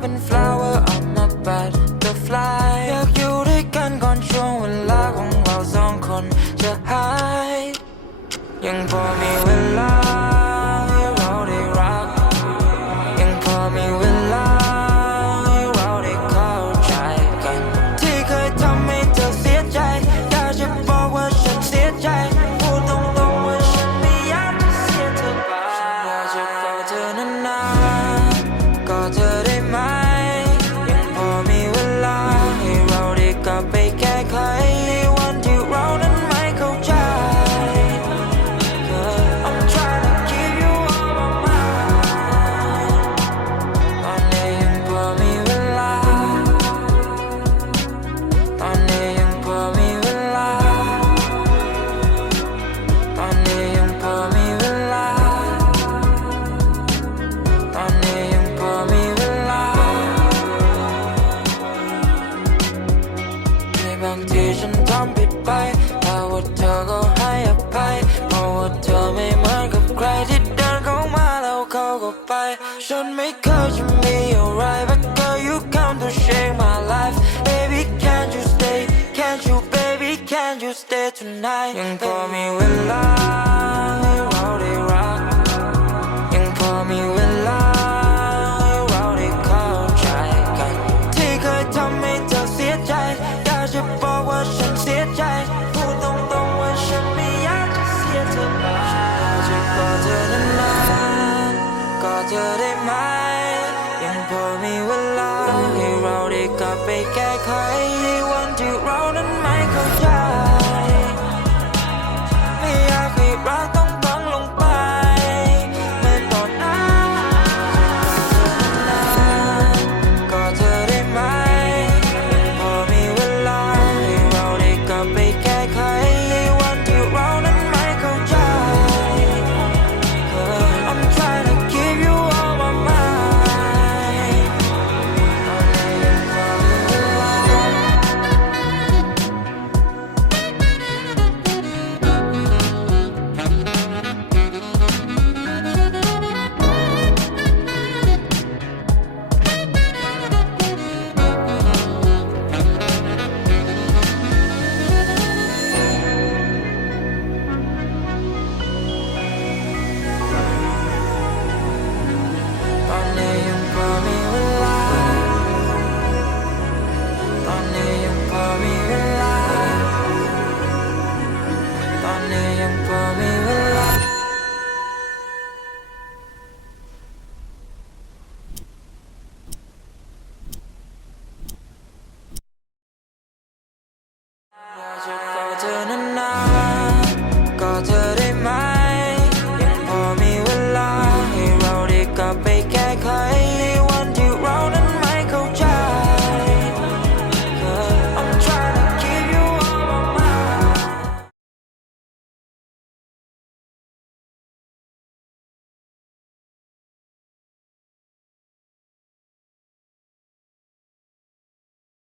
เป็น flower on my butterfly อยากอยู่ด้วยกันก่อนช่วงเวลาของเราสองคนจะหายยังพอมีเวลาให้เราได้รักยังพอมีเวลาให้เราได้เข้าใจกันที่เคยทำให้เธอเสียใจอยากจะบอกว่าฉันเสียใจพูดตรงๆว่าฉันไม่อยากจะเสียเธอไปอยากจะกอดเธอนานๆกอดเธอได้ไหมยังพอมีเวลาให้เราได้กลับไปแก้ไขในวันที่เรานั้นไม่เข้าใจ I'm trying to keep you on my mind ตอนนี้ยังพอมีเวลาตอนนี้ยังพอมีเวลาตอนนี้ยังพอมีเวลาตอนนี้ยังพอมีเวลาในบางทีฉันทำผิดไปแต่ว่าเธอก็ให้อภัยเพราะว่าเธอไม่เหมือนกับใครที่เดินเข้ามาแล้วเขาก็ไปฉันไม่เคยจะมีอะไร but girl you come to shake my life baby can't you stay can't you baby can't you stay tonight ยังพอมีเวลาให้เราได้รักยังพอมีเวลาให้เราได้เข้าใจกันที่เคยทำให้เธอเสียใจอยากจะบอกว่าฉันเสียใจพูดตรงๆว่าฉันไม่อยากจะเสียเธอไปอยากจะกอดเธอนานๆกอดเธอได้ไหมยังพอมีเวลาให้เราได้กลับไปแก้ไข